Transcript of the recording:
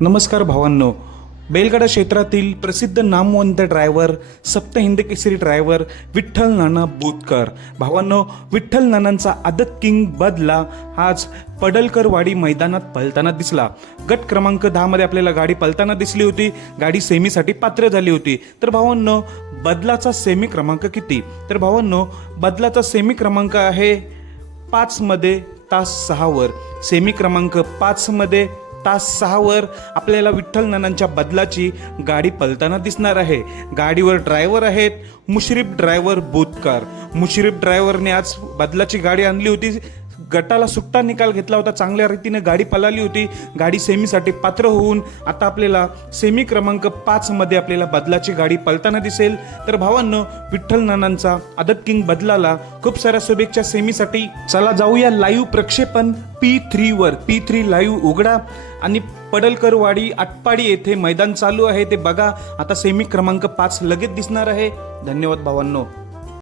नमस्कार भावांनो. बैलगाडा क्षेत्रातील प्रसिद्ध नामवंत ड्रायव्हर सप्त हिंद केसरी ड्रायव्हर विठ्ठल नाना बोतकर. भावांनो विठ्ठल नानांचा आदत किंग बदला आज पडलकरवाडी मैदानात पळताना दिसला. गट क्रमांक दहामध्ये आपल्याला गाडी पळताना दिसली होती. गाडी सेमीसाठी पात्र झाली होती. तर भावांनो बदलाचा सेमी क्रमांक किती? तर भावांनो बदलाचा सेमी क्रमांक आहे पाचमध्ये तास सहावर सेमी क्रमांक पाचमध्ये तास सहावर आपल्याला विठ्ठल नानांच्या बदलाची गाडी पलताना दिसणार आहे. गाडीवर ड्रायव्हर आहेत. मुश्रीफ ड्रायव्हर बोतकर. मुश्रीफ ड्रायव्हरने आज बदलाची गाडी आणली होती. गटाला सुट्टा निकाल घेतला होता. चांगल्या रीतीने गाडी पलाली होती. गाडी सेमीसाठी पात्र होऊन आता आपल्याला सेमी क्रमांक पाचमध्ये आपल्याला बदलाची गाडी पळताना दिसेल. तर भावांनो विठ्ठल नानांचा आदत किंग बदलाला खूप साऱ्या शुभेच्छा सेमीसाठी चला जाऊया लाईव्ह प्रक्षेपण पी थ्रीवर पी थ्री लाईव्ह उघडा. आणि पडलकरवाडी आटपाडी येथे मैदान चालू आहे. ते बघा आता सेमी क्रमांक पाच लगेच दिसणार आहे. धन्यवाद भावांनो.